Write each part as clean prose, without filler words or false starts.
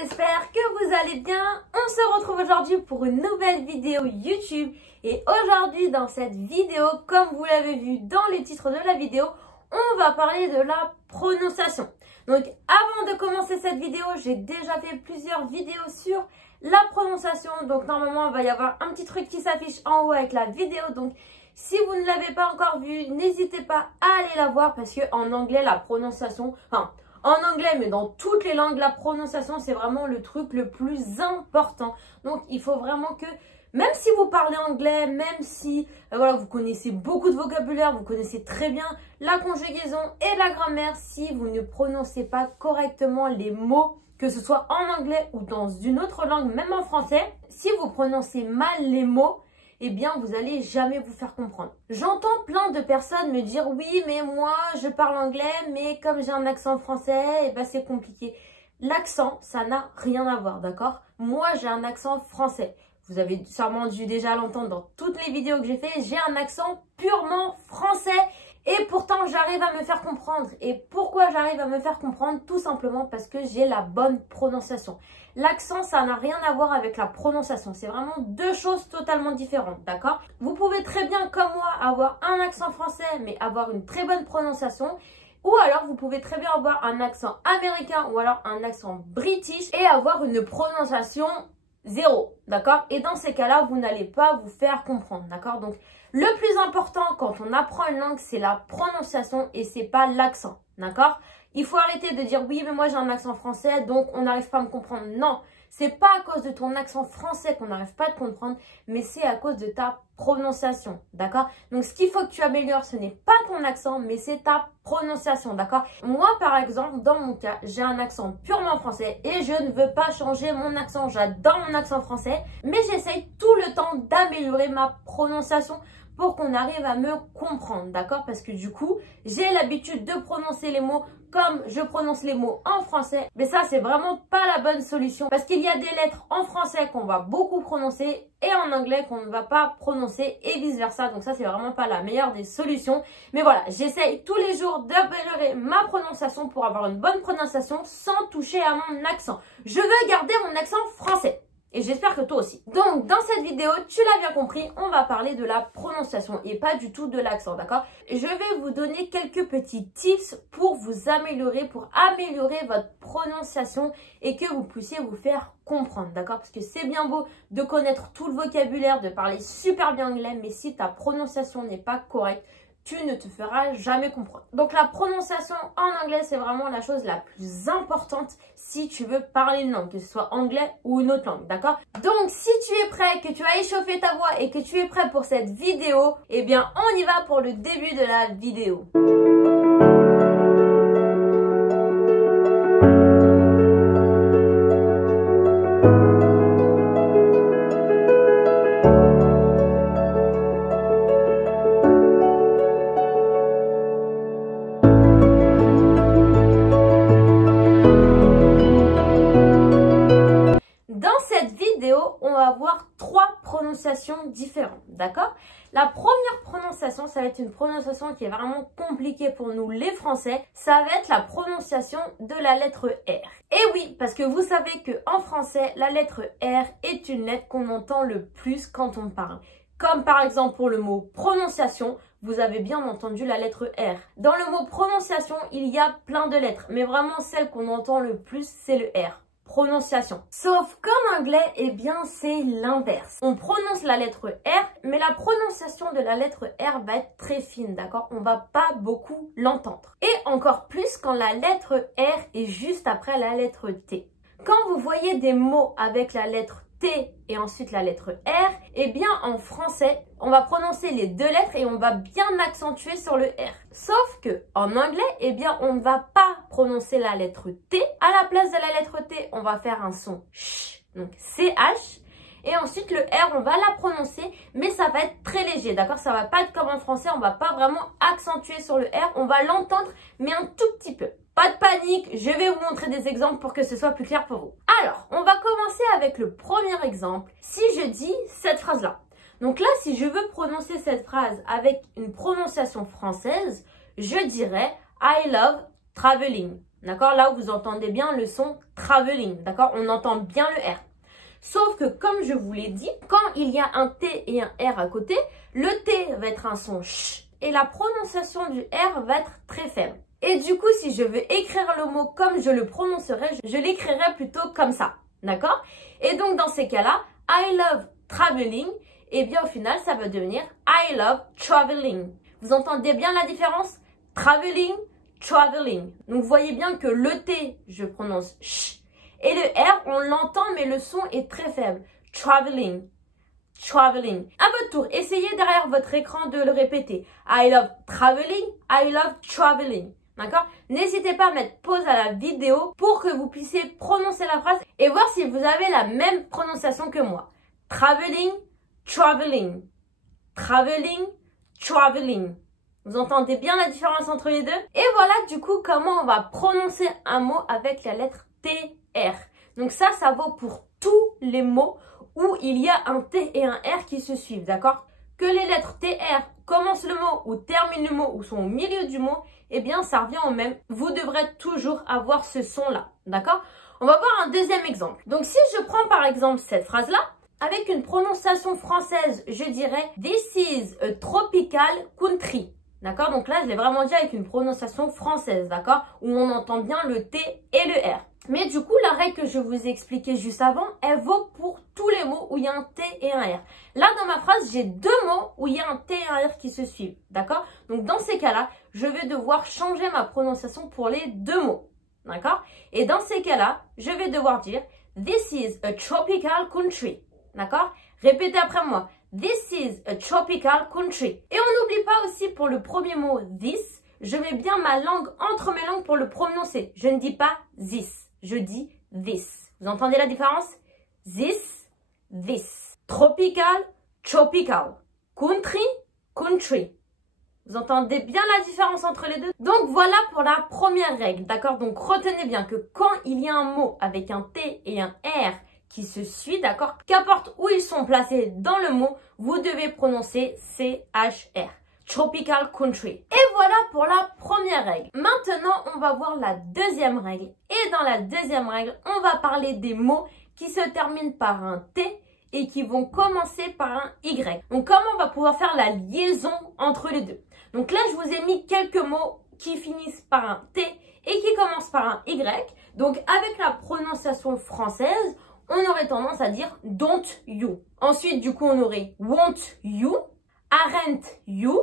j'espère que vous allez bien. On se retrouve aujourd'hui pour une nouvelle vidéo YouTube. Et aujourd'hui dans cette vidéo, comme vous l'avez vu dans le titre de la vidéo, on va parler de la prononciation. Donc avant de commencer cette vidéo, j'ai déjà fait plusieurs vidéos sur la prononciation. Donc normalement il va y avoir un petit truc qui s'affiche en haut avec la vidéo. Donc si vous ne l'avez pas encore vue, n'hésitez pas à aller la voir parce que en anglais la prononciation, en anglais, mais dans toutes les langues, la prononciation, c'est vraiment le truc le plus important. Donc, il faut vraiment que, même si vous parlez anglais, même si voilà, vous connaissez beaucoup de vocabulaire, vous connaissez très bien la conjugaison et la grammaire, si vous ne prononcez pas correctement les mots, que ce soit en anglais ou dans une autre langue, même en français, si vous prononcez mal les mots, eh bien, vous allez jamais vous faire comprendre. J'entends plein de personnes me dire « Oui, mais moi, je parle anglais, mais comme j'ai un accent français, eh ben, c'est compliqué. » L'accent, ça n'a rien à voir, d'accord? Moi, j'ai un accent français. Vous avez sûrement dû déjà l'entendre dans toutes les vidéos que j'ai fait. J'ai un accent purement français. Et pourtant, j'arrive à me faire comprendre. Et pourquoi j'arrive à me faire comprendre? Tout simplement parce que j'ai la bonne prononciation. L'accent, ça n'a rien à voir avec la prononciation. C'est vraiment deux choses totalement différentes, d'accord? Vous pouvez très bien, comme moi, avoir un accent français, mais avoir une très bonne prononciation. Ou alors, vous pouvez très bien avoir un accent américain ou alors un accent british et avoir une prononciation zéro, d'accord? Et dans ces cas-là, vous n'allez pas vous faire comprendre, d'accord? Donc, le plus important quand on apprend une langue, c'est la prononciation et c'est pas l'accent, d'accord? Il faut arrêter de dire oui, mais moi j'ai un accent français, donc on n'arrive pas à me comprendre. Non, c'est pas à cause de ton accent français qu'on n'arrive pas à te comprendre, mais c'est à cause de ta prononciation, d'accord? Donc ce qu'il faut que tu améliores, ce n'est pas ton accent, mais c'est ta prononciation, d'accord? Moi, par exemple, dans mon cas, j'ai un accent purement français et je ne veux pas changer mon accent. J'adore mon accent français, mais j'essaye tout le temps d'améliorer ma prononciation pour qu'on arrive à me comprendre, d'accord? Parce que du coup, j'ai l'habitude de prononcer les mots comme je prononce les mots en français. Mais ça, c'est vraiment pas la bonne solution. Parce qu'il y a des lettres en français qu'on va beaucoup prononcer et en anglais qu'on ne va pas prononcer et vice versa. Donc ça, c'est vraiment pas la meilleure des solutions. Mais voilà, j'essaye tous les jours d'améliorer ma prononciation pour avoir une bonne prononciation sans toucher à mon accent. Je veux garder mon accent français. Et j'espère que toi aussi. Donc, dans cette vidéo, tu l'as bien compris, on va parler de la prononciation et pas du tout de l'accent, d'accord? Je vais vous donner quelques petits tips pour vous améliorer, pour améliorer votre prononciation et que vous puissiez vous faire comprendre, d'accord? Parce que c'est bien beau de connaître tout le vocabulaire, de parler super bien anglais, mais si ta prononciation n'est pas correcte, tu ne te feras jamais comprendre. Donc la prononciation en anglais, c'est vraiment la chose la plus importante si tu veux parler une langue, que ce soit anglais ou une autre langue, d'accord? Donc si tu es prêt, que tu as échauffé ta voix et que tu es prêt pour cette vidéo, eh bien on y va pour le début de la vidéo. On va voir trois prononciations différentes, d'accord? La première prononciation, ça va être une prononciation qui est vraiment compliquée pour nous les Français. Ça va être la prononciation de la lettre R. Et oui, parce que vous savez qu'en français, la lettre R est une lettre qu'on entend le plus quand on parle. Comme par exemple pour le mot prononciation, vous avez bien entendu la lettre R. Dans le mot prononciation, il y a plein de lettres, mais vraiment celle qu'on entend le plus, c'est le R. Prononciation. Sauf qu'en anglais, eh bien, c'est l'inverse. On prononce la lettre R, mais la prononciation de la lettre R va être très fine, d'accord? On va pas beaucoup l'entendre. Et encore plus quand la lettre R est juste après la lettre T. Quand vous voyez des mots avec la lettre T et ensuite la lettre R, eh bien en français, on va prononcer les deux lettres et on va bien accentuer sur le R. Sauf que en anglais, eh bien on ne va pas prononcer la lettre T. À la place de la lettre T, on va faire un son ch, donc CH. Et ensuite le R, on va la prononcer, mais ça va être très léger, d'accord? Ça va pas être comme en français, on va pas vraiment accentuer sur le R, on va l'entendre, mais un tout petit peu. Pas de panique, je vais vous montrer des exemples pour que ce soit plus clair pour vous. Alors, on va commencer avec le premier exemple. Si je dis cette phrase-là. Donc là, si je veux prononcer cette phrase avec une prononciation française, je dirais I love traveling. D'accord? Là où vous entendez bien le son tra. traveling, d'accord? On entend bien le R. Sauf que, comme je vous l'ai dit, quand il y a un T et un R à côté, le T va être un son ch et la prononciation du R va être très faible. Et du coup, si je veux écrire le mot comme je le prononcerai, je l'écrirai plutôt comme ça, d'accord? Et donc, dans ces cas-là, I love traveling, et bien au final, ça va devenir I love traveling. Vous entendez bien la différence? Traveling, traveling. Donc, vous voyez bien que le T, je prononce ch, et le R, on l'entend, mais le son est très faible. Traveling, traveling. À votre tour, essayez derrière votre écran de le répéter. I love traveling, I love traveling. D'accord? N'hésitez pas à mettre pause à la vidéo pour que vous puissiez prononcer la phrase et voir si vous avez la même prononciation que moi. Traveling, traveling. Traveling, traveling. Vous entendez bien la différence entre les deux? Et voilà du coup comment on va prononcer un mot avec la lettre TR. Donc ça vaut pour tous les mots où il y a un T et un R qui se suivent, d'accord? Que les lettres TR commencent le mot ou terminent le mot ou sont au milieu du mot, eh bien ça revient au même. Vous devrez toujours avoir ce son-là, d'accord? On va voir un deuxième exemple. Donc si je prends par exemple cette phrase-là, avec une prononciation française, je dirais « This is a tropical country ». D'accord? Donc là, je l'ai vraiment dit avec une prononciation française, d'accord? Où on entend bien le T et le R. Mais du coup, la règle que je vous ai expliquée juste avant, elle vaut pour tous les mots où il y a un T et un R. Là, dans ma phrase, j'ai deux mots où il y a un T et un R qui se suivent, d'accord? Donc dans ces cas-là, je vais devoir changer ma prononciation pour les deux mots, d'accord? Et dans ces cas-là, je vais devoir dire « This is a tropical country ». D'accord? Répétez après moi. This is a tropical country. Et on n'oublie pas aussi pour le premier mot this, je mets bien ma langue entre mes langues pour le prononcer. Je ne dis pas this, je dis this. Vous entendez la différence? This, this. Tropical, tropical. Country, country. Vous entendez bien la différence entre les deux? Donc voilà pour la première règle, d'accord? Donc retenez bien que quand il y a un mot avec un T et un R qui se suit, d'accord? Qu'importe où ils sont placés dans le mot, vous devez prononcer C-H-R. Tropical country. Et voilà pour la première règle. Maintenant, on va voir la deuxième règle. Et dans la deuxième règle, on va parler des mots qui se terminent par un T et qui vont commencer par un Y. Donc, comment on va pouvoir faire la liaison entre les deux? Donc là, je vous ai mis quelques mots qui finissent par un T et qui commencent par un Y. Donc, avec la prononciation française, on aurait tendance à dire don't you. Ensuite, du coup, on aurait won't you, aren't you,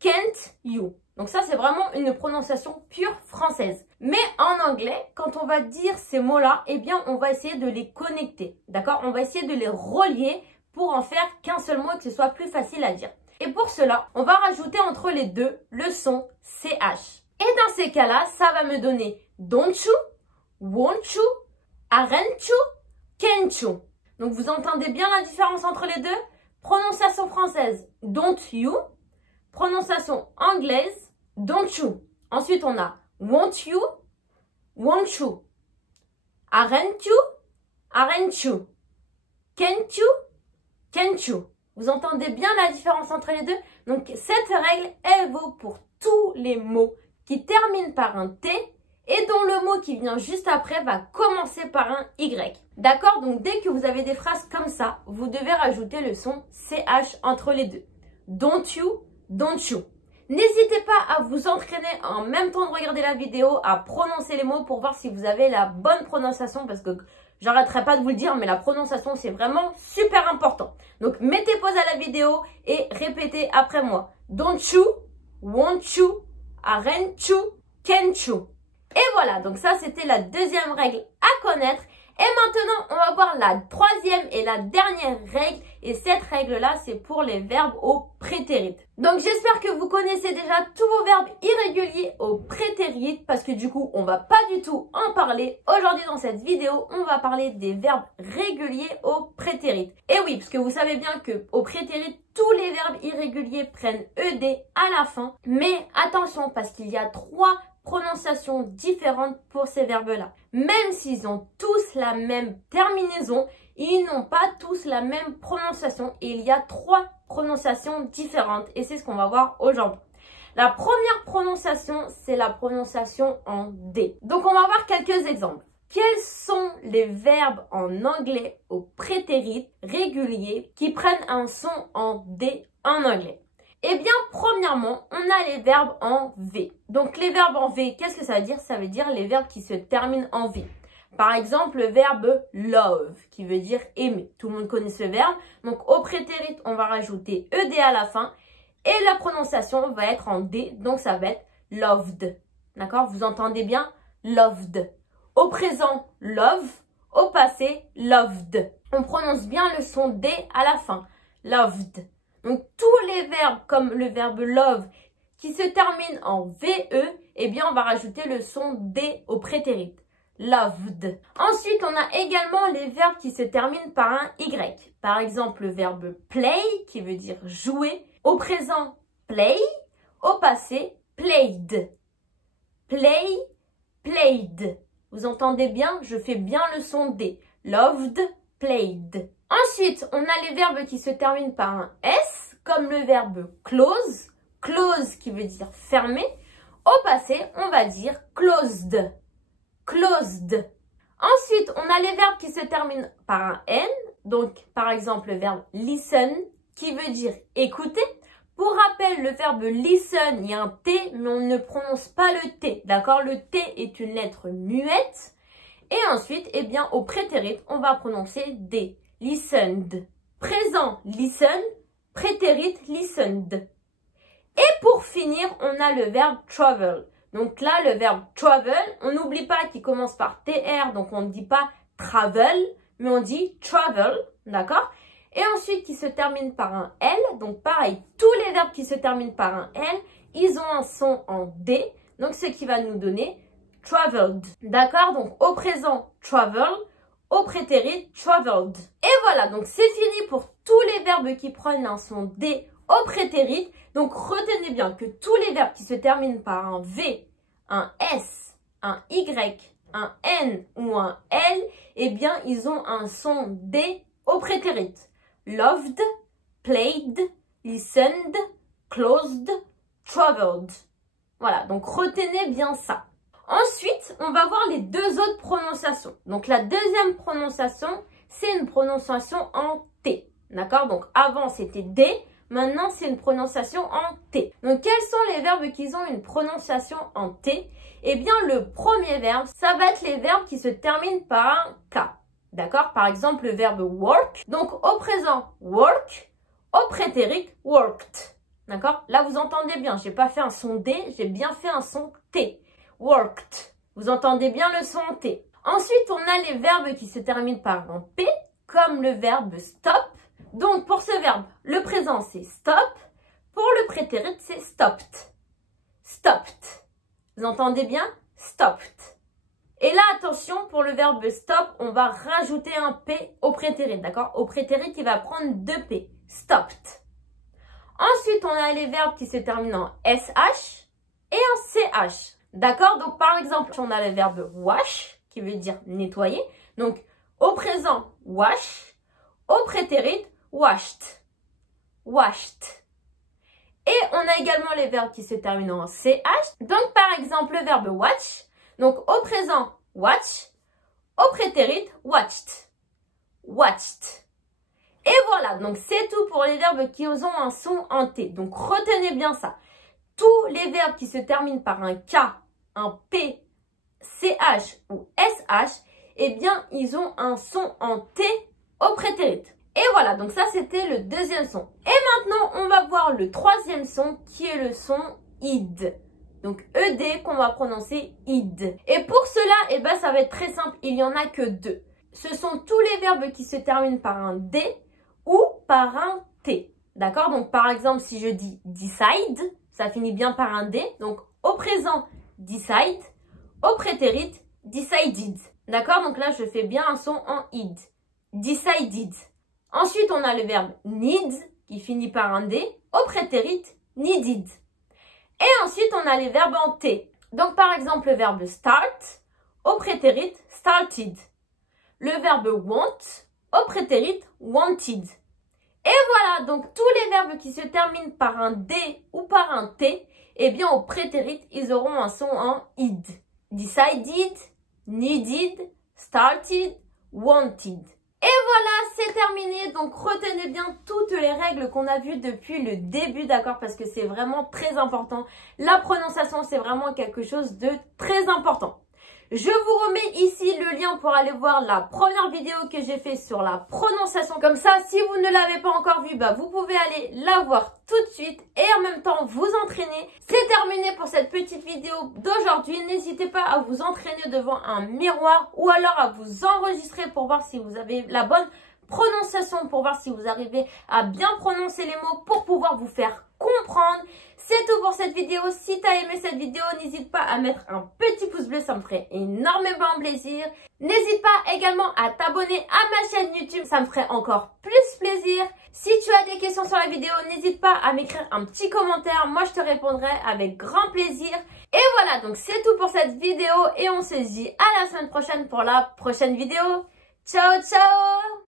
can't you. Donc ça, c'est vraiment une prononciation pure française. Mais en anglais, quand on va dire ces mots-là, eh bien, on va essayer de les connecter. D'accord? On va essayer de les relier pour en faire qu'un seul mot et que ce soit plus facile à dire. Et pour cela, on va rajouter entre les deux le son CH. Et dans ces cas-là, ça va me donner don't you, won't you, aren't you, can't you. Donc, vous entendez bien la différence entre les deux? Prononciation française, don't you. Prononciation anglaise, don't you. Ensuite, on a won't you, won't you. Aren't you, aren't you. Can't you, can't you. Vous entendez bien la différence entre les deux? Donc, cette règle, elle vaut pour tous les mots qui terminent par un T et dont le mot qui vient juste après va commencer par un Y. D'accord? Donc, dès que vous avez des phrases comme ça, vous devez rajouter le son CH entre les deux. Don't you, don't you. N'hésitez pas à vous entraîner en même temps de regarder la vidéo, à prononcer les mots pour voir si vous avez la bonne prononciation parce que j'arrêterai pas de vous le dire, mais la prononciation, c'est vraiment super important. Donc, mettez pause à la vidéo et répétez après moi. Don't you, won't you, aren't you, can't you. Et voilà, donc ça c'était la deuxième règle à connaître. Et maintenant, on va voir la troisième et la dernière règle. Et cette règle-là, c'est pour les verbes au prétérit. Donc, j'espère que vous connaissez déjà tous vos verbes irréguliers au prétérit. Parce que du coup, on va pas du tout en parler. Aujourd'hui, dans cette vidéo, on va parler des verbes réguliers au prétérit. Et oui, parce que vous savez bien que au prétérit, tous les verbes irréguliers prennent ED à la fin. Mais attention, parce qu'il y a trois prononciations différentes pour ces verbes-là. Même s'ils ont tous la même terminaison, ils n'ont pas tous la même prononciation et il y a trois prononciations différentes et c'est ce qu'on va voir aujourd'hui. La première prononciation, c'est la prononciation en D. Donc, on va voir quelques exemples. quels sont les verbes en anglais au prétérit régulier qui prennent un son en D en anglais? Eh bien, premièrement, on a les verbes en V. Donc, les verbes en V, qu'est-ce que ça veut dire? Ça veut dire les verbes qui se terminent en V. Par exemple, le verbe love, qui veut dire aimer. Tout le monde connaît ce verbe. Donc, au prétérit, on va rajouter ED à la fin. Et la prononciation va être en D, donc ça va être loved. D'accord? Vous entendez bien? Loved. Au présent, love. Au passé, loved. On prononce bien le son D à la fin. Loved. Donc, tous les verbes comme le verbe love qui se terminent en VE, eh bien, on va rajouter le son D au prétérit. Loved. Ensuite, on a également les verbes qui se terminent par un Y. Par exemple, le verbe play qui veut dire jouer. Au présent, play. Au passé, played. Play, played. Vous entendez bien? Je fais bien le son D. Loved, played. Ensuite, on a les verbes qui se terminent par un S, comme le verbe close. Close qui veut dire fermer. Au passé, on va dire closed. Closed. Ensuite, on a les verbes qui se terminent par un N. Donc, par exemple, le verbe listen qui veut dire écouter. Pour rappel, le verbe listen, il y a un T, mais on ne prononce pas le T. D'accord? Le T est une lettre muette. Et ensuite, eh bien, au prétérit, on va prononcer D. Listened. Présent, listen. Prétérit, listened. Et pour finir, on a le verbe travel. Donc là, le verbe travel, on n'oublie pas qu'il commence par TR, donc on ne dit pas travel, mais on dit travel, d'accord? Et ensuite, qui se termine par un L, donc pareil, tous les verbes qui se terminent par un L, ils ont un son en D, donc ce qui va nous donner traveled, d'accord? Donc au présent, travel, au prétérit, traveled. Et voilà, donc c'est fini pour tous les verbes qui prennent un son D au prétérit. Donc retenez bien que tous les verbes qui se terminent par un V, un S, un Y, un N ou un L, eh bien ils ont un son D au prétérit. Loved, played, listened, closed, traveled. Voilà, donc retenez bien ça. Ensuite, on va voir les deux autres prononciations. Donc la deuxième prononciation, c'est une prononciation en T. D'accord? Donc avant c'était D. Maintenant, c'est une prononciation en T. Donc, quels sont les verbes qui ont une prononciation en T? Eh bien, le premier verbe, ça va être les verbes qui se terminent par un K. D'accord? Par exemple, le verbe work. Donc, au présent, work. Au prétérit, worked. D'accord? Là, vous entendez bien. J'ai pas fait un son D, j'ai bien fait un son T. Worked. Vous entendez bien le son T. Ensuite, on a les verbes qui se terminent par un P, comme le verbe stop. Donc, pour ce verbe, le présent, c'est stop. Pour le prétérit, c'est stopped. Stopped. Vous entendez bien? Stopped. Et là, attention, pour le verbe stop, on va rajouter un P au prétérit, d'accord? Au prétérit, il va prendre deux P. Stopped. Ensuite, on a les verbes qui se terminent en SH et en CH. D'accord? Donc, par exemple, on a le verbe wash, qui veut dire nettoyer. Donc, au présent, wash. Au prétérit, washed. Washed. Et on a également les verbes qui se terminent en CH. Donc, par exemple, le verbe watch. Donc, au présent, watch. Au prétérit, watched. Watched. Et voilà, donc c'est tout pour les verbes qui ont un son en T. Donc, retenez bien ça. Tous les verbes qui se terminent par un K, un P, CH ou SH, eh bien, ils ont un son en T au prétérit. Et voilà, donc ça, c'était le deuxième son. Et maintenant, on va voir le troisième son qui est le son id. Donc, ED qu'on va prononcer id. Et pour cela, eh ben, ça va être très simple. Il n'y en a que deux. Ce sont tous les verbes qui se terminent par un D ou par un T. D'accord? Donc, par exemple, si je dis decide, ça finit bien par un D. Donc, au présent, decide. Au prétérit, decided. D'accord? Donc là, je fais bien un son en id. Decided. Ensuite, on a le verbe need qui finit par un D. Au prétérit, needed. Et ensuite, on a les verbes en T. Donc, par exemple, le verbe start. Au prétérit, started. Le verbe want. Au prétérit, wanted. Et voilà, donc tous les verbes qui se terminent par un D ou par un T, eh bien, au prétérit, ils auront un son en id. Decided, needed, started, wanted. Et voilà, c'est terminé. Donc retenez bien toutes les règles qu'on a vues depuis le début, d'accord? Parce que c'est vraiment très important. La prononciation, c'est vraiment quelque chose de très important. Je vous remets ici le lien pour aller voir la première vidéo que j'ai fait sur la prononciation. Comme ça, si vous ne l'avez pas encore vue, vous pouvez aller la voir tout de suite et en même temps vous entraîner. C'est terminé pour cette petite vidéo d'aujourd'hui. N'hésitez pas à vous entraîner devant un miroir ou alors à vous enregistrer pour voir si vous avez la bonne prononciation, pour voir si vous arrivez à bien prononcer les mots pour pouvoir vous faire comprendre. C'est tout pour cette vidéo. Si tu as aimé cette vidéo, n'hésite pas à mettre un petit pouce bleu, ça me ferait énormément plaisir. N'hésite pas également à t'abonner à ma chaîne YouTube, ça me ferait encore plus plaisir. Si tu as des questions sur la vidéo, n'hésite pas à m'écrire un petit commentaire, moi je te répondrai avec grand plaisir. Et voilà, donc c'est tout pour cette vidéo et on se dit à la semaine prochaine pour la prochaine vidéo. Ciao, ciao!